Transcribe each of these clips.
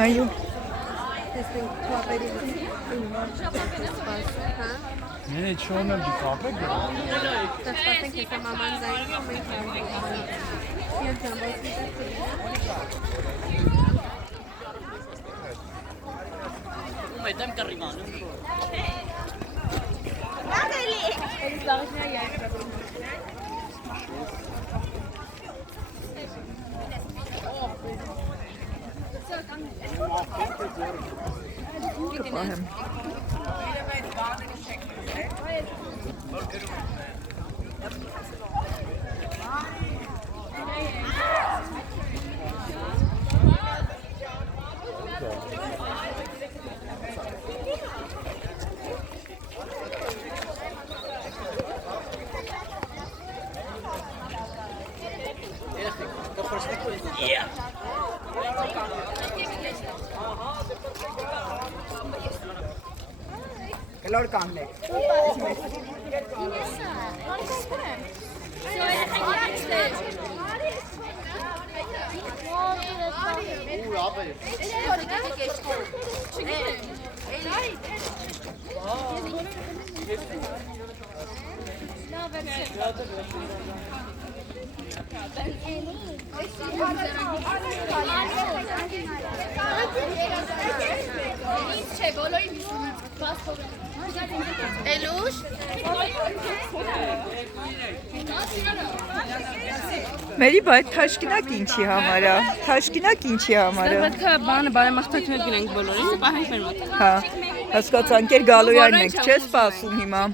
Այո։ Nene çoğunlar bir kahve Կպահեմ։ Calor canne. Eluş. Մերի բայց թաշկինակ ինչի համար է։ Թաշկինակ ինչի համար է։ Պետք է բանը բարեմաղթակներ գնենք բոլորին, պահենք մեր մոտ։ Հա։ Հասկացա, ընկեր գալու են մենք, չէ՞ սպասում հիմա։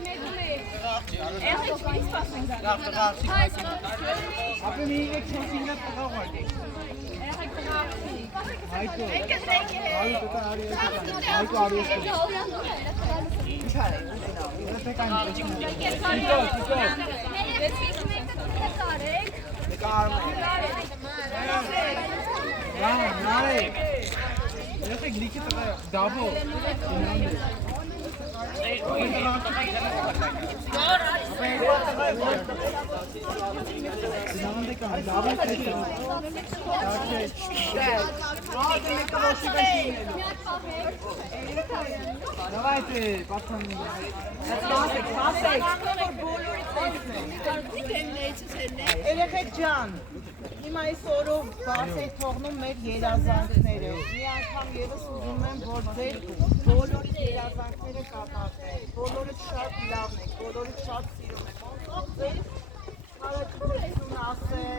Давайте, пацаны. Երեխեք ջան, հիմա այս օրով բաց եք թողնում մեր երազանքները։ Մի անգամ եւս ուզում եմ, որ ձեր բոլորի երազանքները կատարվեն։ Բոլորը շատ լավն եք, բոլորը շատ սիրում եք։ Ոնց ձեր հարաճություն ասել,